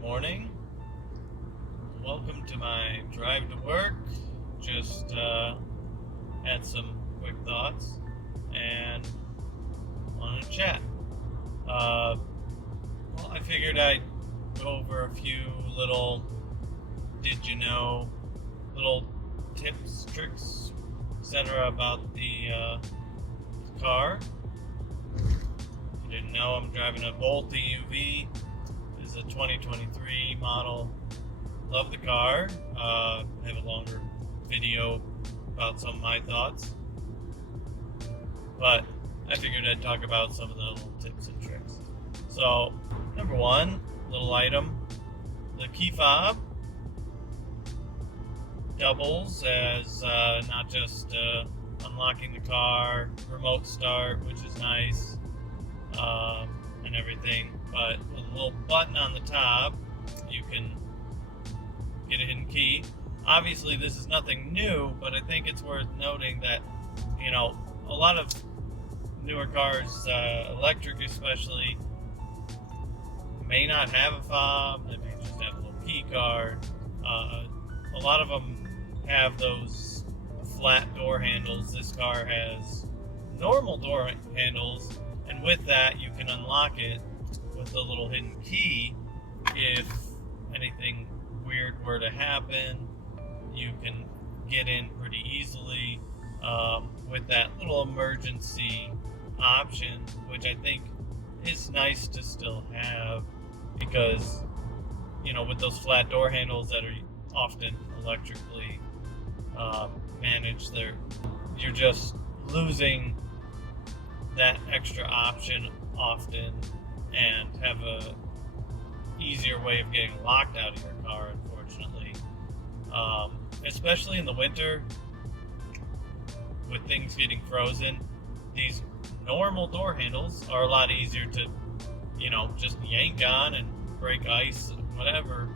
morning. Welcome to my drive to work. Just had some quick thoughts and wanted to chat. I figured I'd go over a few little did you know, little tips, tricks, etc. about the car. If you didn't know, I'm driving a Bolt EUV. It's a 2023 model. Love the car. I have a longer video about some of my thoughts. But I figured I'd talk about some of the little tips and tricks. So, number one, little item, the key fob doubles as not just unlocking the car, remote start, which is nice, and everything, but with a little button on the top, you can get a hidden key. Obviously, this is nothing new, but I think it's worth noting that, a lot of newer cars, electric especially, may not have a fob. They may just have a little key card. A lot of them have those flat door handles. This car has normal door handles, and with that you can unlock it with a little hidden key. If anything weird were to happen, you can get in pretty easily with that little emergency option, which I think is nice to still have, because with those flat door handles that are often electrically managed, you're just losing that extra option often, and have a easier way of getting locked out of your car, unfortunately. Especially in the winter, with things getting frozen, these normal door handles are a lot easier to, just yank on and break ice and whatever.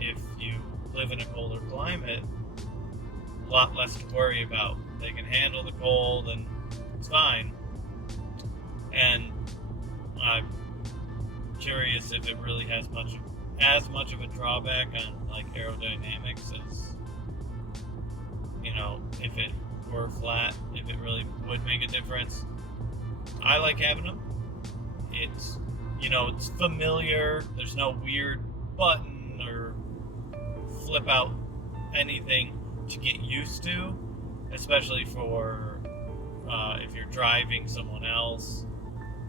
If you live in a colder climate, a lot less to worry about. They can handle the cold and it's fine. And I'm curious if it really has as much of a drawback on like aerodynamics as, if it were flat, if it really would make a difference. I like having them. It's, it's familiar. There's no weird button or flip out anything to get used to, especially for if you're driving someone else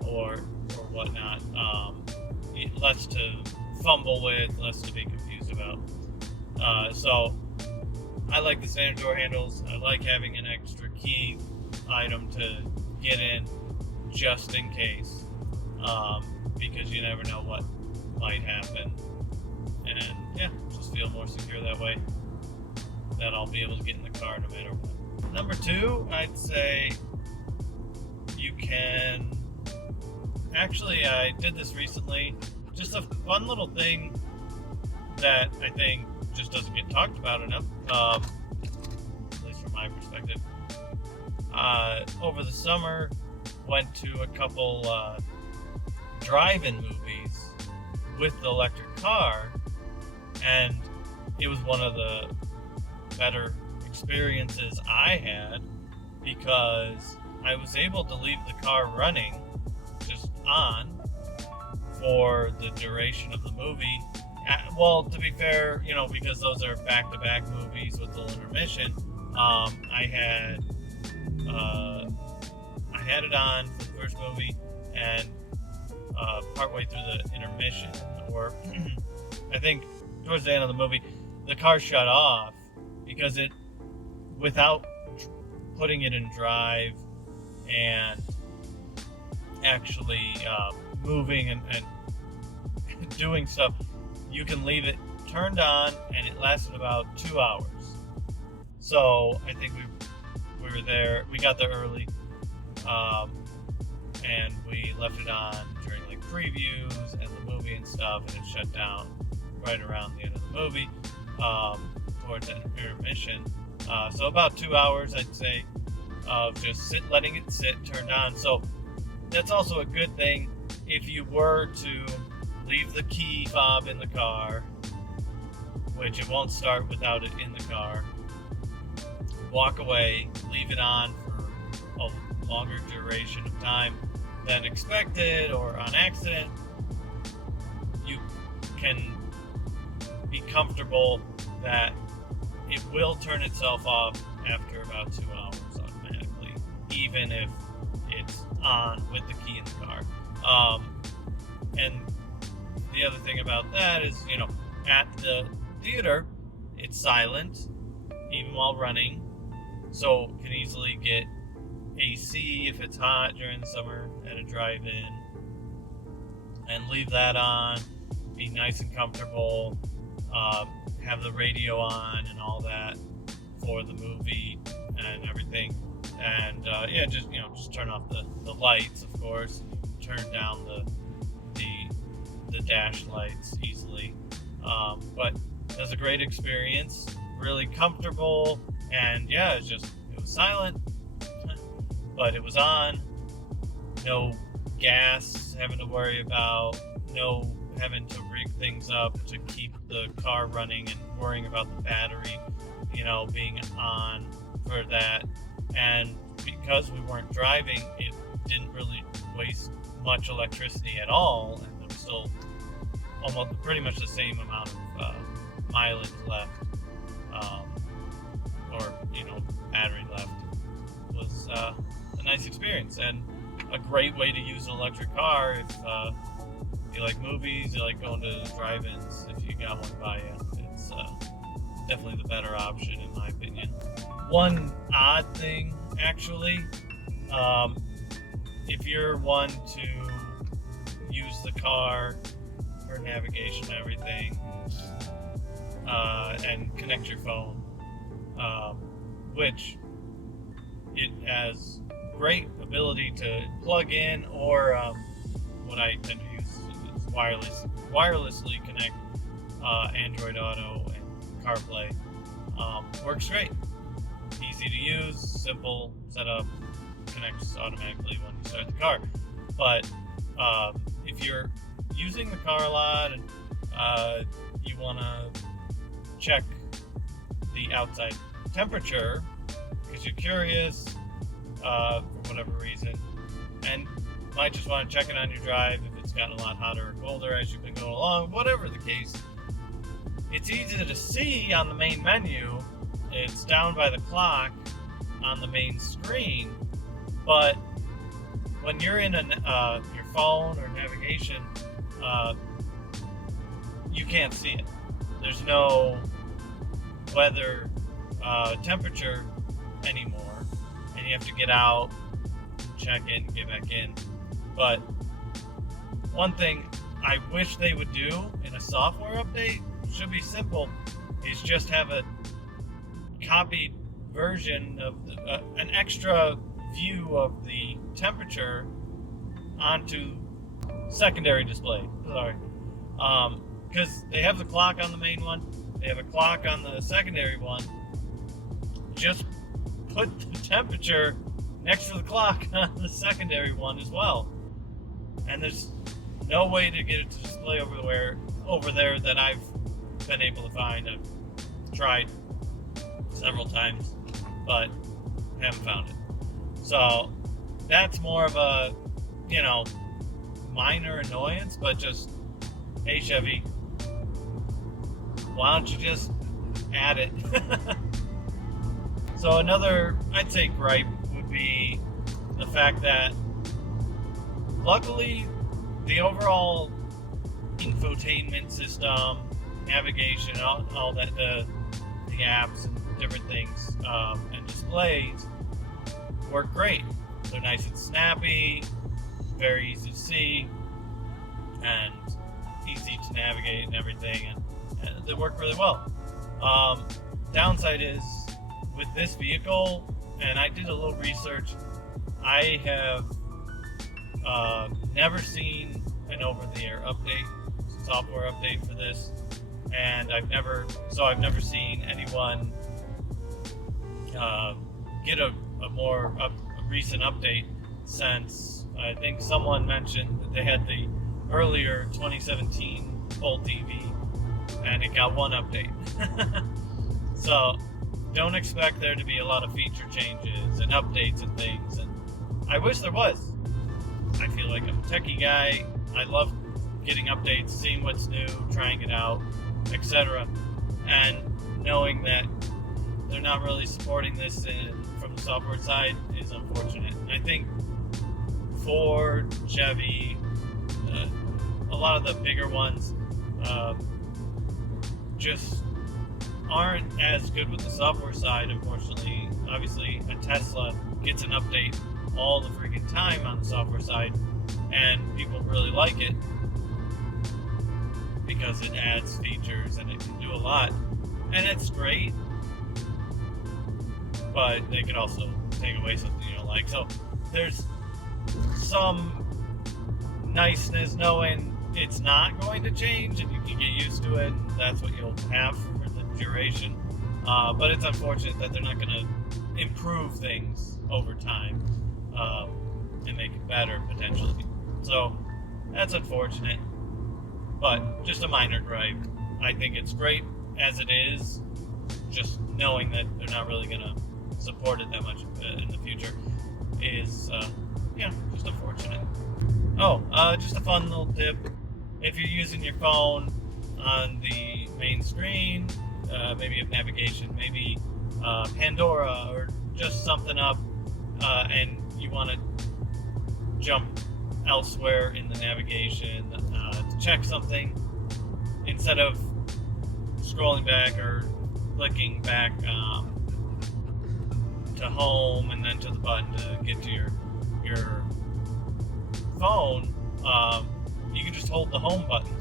or whatnot. Less to fumble with, less to be confused about. So I like the standard door handles. I like having an extra key item to get in just in case, because you never know what might happen. And just feel more secure that way, that I'll be able to get in the car no matter what. Number two, I'd say you can, actually I did this recently, just a fun little thing that I think just doesn't get talked about enough, at least from my perspective. Over the summer, went to a couple drive-in movies with the electric car, and it was one of the better experiences I had, because I was able to leave the car running, just on, for the duration of the movie. Well, to be fair, because those are back-to-back movies with little intermission, I had it on for the first movie, and partway through the intermission, or I think towards the end of the movie, the car shut off, because without putting it in drive and actually moving and doing stuff, you can leave it turned on, and it lasted about 2 hours. So I think we got there early, and we left it on during like previews and the movie and stuff, and it shut down right around the end of the movie, towards the intermission. So about 2 hours, I'd say, of just letting it sit turned on. So that's also a good thing if you were to leave the key fob in the car, which it won't start without it in the car. Walk away, leave it on for a longer duration of time than expected or on accident. You can be comfortable that it will turn itself off after about 2 hours automatically, even if it's on with the key in the car. And the other thing about that is, at the theater, it's silent, even while running, so can easily get AC if it's hot during the summer at a drive-in, and leave that on, be nice and comfortable, have the radio on and all that for the movie and everything, and just turn off the lights, of course, turn down the dash lights easily, but it was a great experience, really comfortable, and it was silent, but it was on. No gas having to worry about, no having to rig things up to keep the car running and worrying about the battery, being on for that. And because we weren't driving, it didn't really waste much electricity at all, and there was still almost pretty much the same amount of mileage left, or battery left. It was a nice experience and a great way to use an electric car if you like movies, you like going to drive-ins. If you got one by you, it's definitely the better option in my opinion. One odd thing, actually, if you're one to use the car for navigation and everything, and connect your phone, which it has great ability to plug in, or what I tend to use is wirelessly connect Android Auto and CarPlay. Works great. Easy to use, simple setup, connects automatically when you start the car. But if you're using the car a lot and you want to check the outside temperature because you're curious for whatever reason, and might just want to check it on your drive if it's gotten a lot hotter or colder as you've been going along, whatever the case, it's easy to see on the main menu. It's down by the clock on the main screen, but when you're in your phone or navigation, you can't see it. There's no weather temperature anymore, and you have to get out, check it, and get back in. But one thing I wish they would do in a software update, should be simple, is just have a copied version of an extra view of the temperature onto secondary display. Sorry, because they have the clock on the main one, they have a clock on the secondary one. Just put the temperature next to the clock on the secondary one as well. And there's no way to get it to display over there that I've been able to find. I've tried several times, but haven't found it. So that's more of a, minor annoyance, but just, hey Chevy, why don't you just add it? So another, I'd say, gripe would be the fact that luckily the overall infotainment system, navigation, all that, the apps and different things, and displays work great. They're nice and snappy, very easy to see, and easy to navigate and everything, and they work really well. Downside is, with this vehicle, and I did a little research, I have never seen an over-the-air update, software update for this, and I've never seen anyone get a recent update since, I think someone mentioned that they had the earlier 2017 Bolt EUV, and it got one update. So don't expect there to be a lot of feature changes and updates and things, and I wish there was. I feel like I'm a techie guy. I love getting updates, seeing what's new, trying it out, etc. And knowing that they're not really supporting this from the software side is unfortunate. I think Ford, Chevy, a lot of the bigger ones just aren't as good with the software side, unfortunately. Obviously, a Tesla gets an update all the freaking time on the software side, and people really like it because it adds features and it can do a lot, and it's great, but they could also take away something you don't like. So there's some niceness knowing it's not going to change and you can get used to it, and that's what you'll have for the duration. But it's unfortunate that they're not going to improve things over time and make it better potentially. So that's unfortunate, but just a minor gripe. I think it's great as it is. Just knowing that they're not really going to support it that much in the future is, just unfortunate. Oh, just a fun little tip. If you're using your phone on the main screen, maybe you have navigation, maybe Pandora, or just something up, and you want to jump elsewhere in the navigation to check something, instead of scrolling back or clicking back to home and then to the button to get to your phone, you can just hold the home button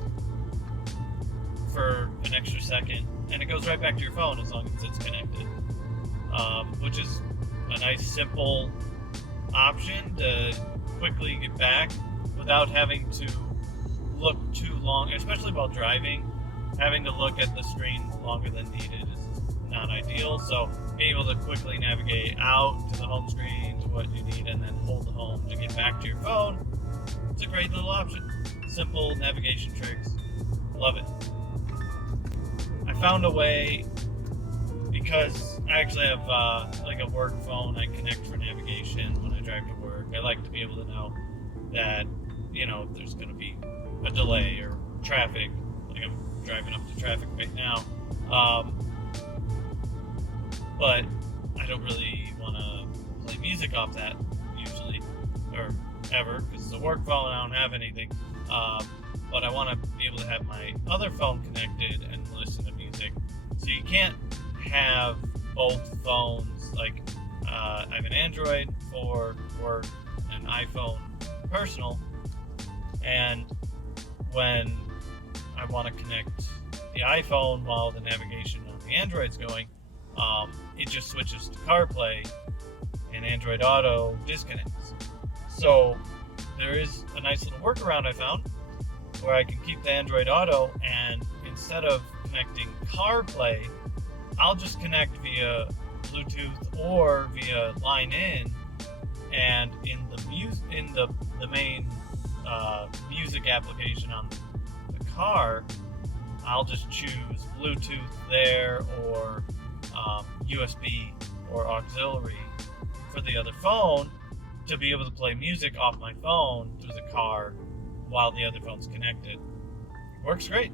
for an extra second and it goes right back to your phone as long as it's connected, which is a nice simple option to quickly get back without having to look too long, especially while driving. Having to look at the screen longer than needed is not ideal, so being able to quickly navigate out to the home screen to what you need and then hold the home to get back to your phone, it's a great little option. Simple navigation tricks. Love it. I found a way, because I actually have like a work phone I connect for navigation when I drive to work. I like to be able to know that, there's going to be a delay or traffic. Like I'm driving up to traffic right now. But I don't really want to play music off that usually, or ever, because it's a work phone and I don't have anything. But I want to be able to have my other phone connected and listen to music. So you can't have both phones. Like I have an Android for work and iPhone personal, and when I want to connect the iPhone while the navigation on the Android's going, it just switches to CarPlay and Android Auto disconnects. So there is a nice little workaround I found where I can keep the Android Auto, and instead of connecting CarPlay, I'll just connect via Bluetooth or via line in, and in the main music application on the car, I'll just choose Bluetooth there, or USB or auxiliary for the other phone, to be able to play music off my phone through the car while the other phone's connected. Works great.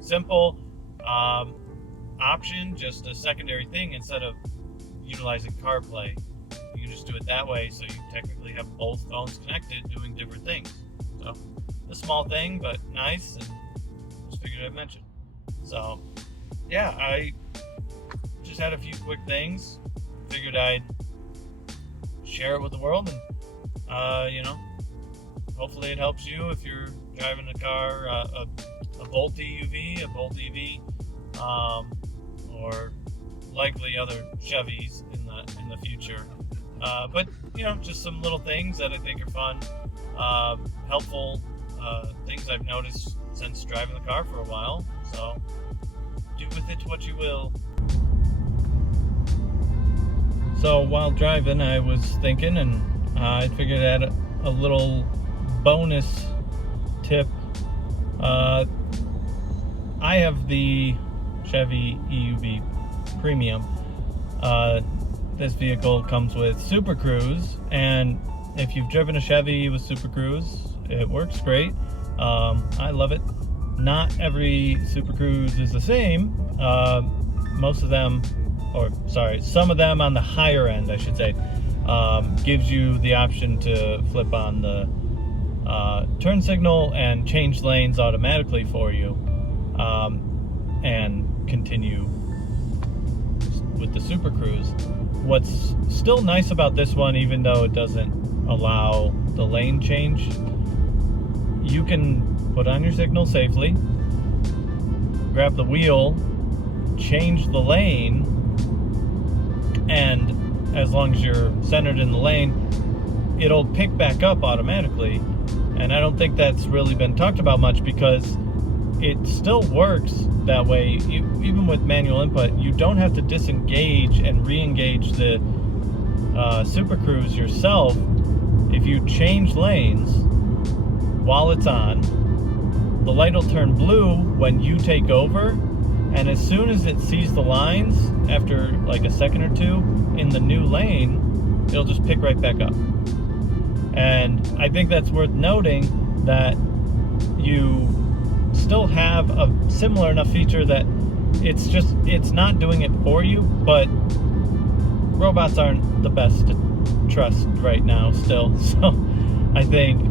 Simple option, just a secondary thing instead of utilizing CarPlay. You can just do it that way, so you technically have both phones connected doing different things. So, a small thing, but nice, and just figured I'd mention. So, yeah, I just had a few quick things. Figured I'd share it with the world, and hopefully it helps you if you're driving a car, a Bolt EUV, a Bolt EV, or likely other Chevys in the future. But just some little things that I think are fun, helpful things I've noticed since driving the car for a while. So do with it what you will. So while driving, I was thinking, and I figured I'd add a little bonus tip I have the Chevy EUV Premium. This vehicle comes with Super Cruise, and if you've driven a Chevy with Super Cruise, it works great. I love it. Not every Super Cruise is the same. Most of them, or sorry, some of them on the higher end, I should say, gives you the option to flip on the turn signal and change lanes automatically for you, and continue with the Super Cruise. What's still nice about this one, even though it doesn't allow the lane change, you can put on your signal safely, grab the wheel, change the lane, and as long as you're centered in the lane, it'll pick back up automatically. And I don't think that's really been talked about much, because it still works that way. Even with manual input, you don't have to disengage and re-engage the Super Cruise yourself. If you change lanes while it's on, the light will turn blue when you take over, and as soon as it sees the lines, after like a second or two in the new lane, it'll just pick right back up. And I think that's worth noting, that you still have a similar enough feature that it's not doing it for you, but robots aren't the best to trust right now still. So I think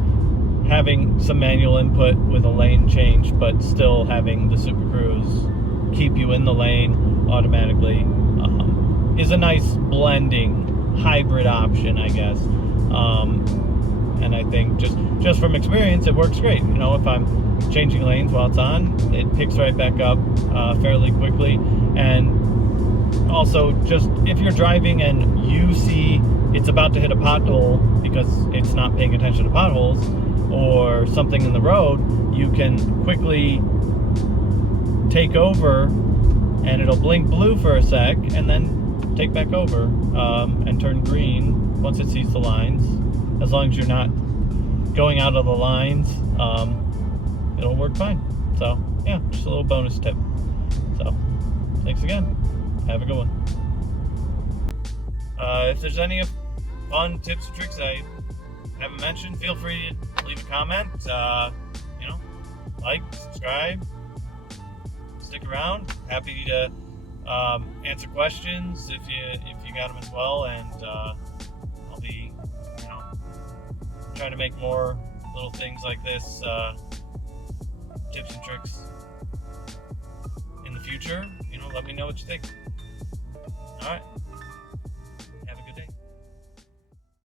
having some manual input with a lane change, but still having the Super Cruise keep you in the lane automatically, is a nice blending hybrid option, I guess. And I think just from experience, it works great. You know, if I'm changing lanes while it's on, it picks right back up fairly quickly. And also, just if you're driving and you see it's about to hit a pothole because it's not paying attention to potholes or something in the road, you can quickly take over, and it'll blink blue for a sec and then take back over, and turn green once it sees the lines. As long as you're not going out of the lines, it'll work fine. So yeah, just a little bonus tip. So thanks again. Have a good one. If there's any fun tips and tricks I haven't mentioned, feel free to leave a comment. Like, subscribe, stick around. Happy to answer questions if you got them as well, and I'll be trying to make more little things like this, tips and tricks in the future. Let me know what you think. All right.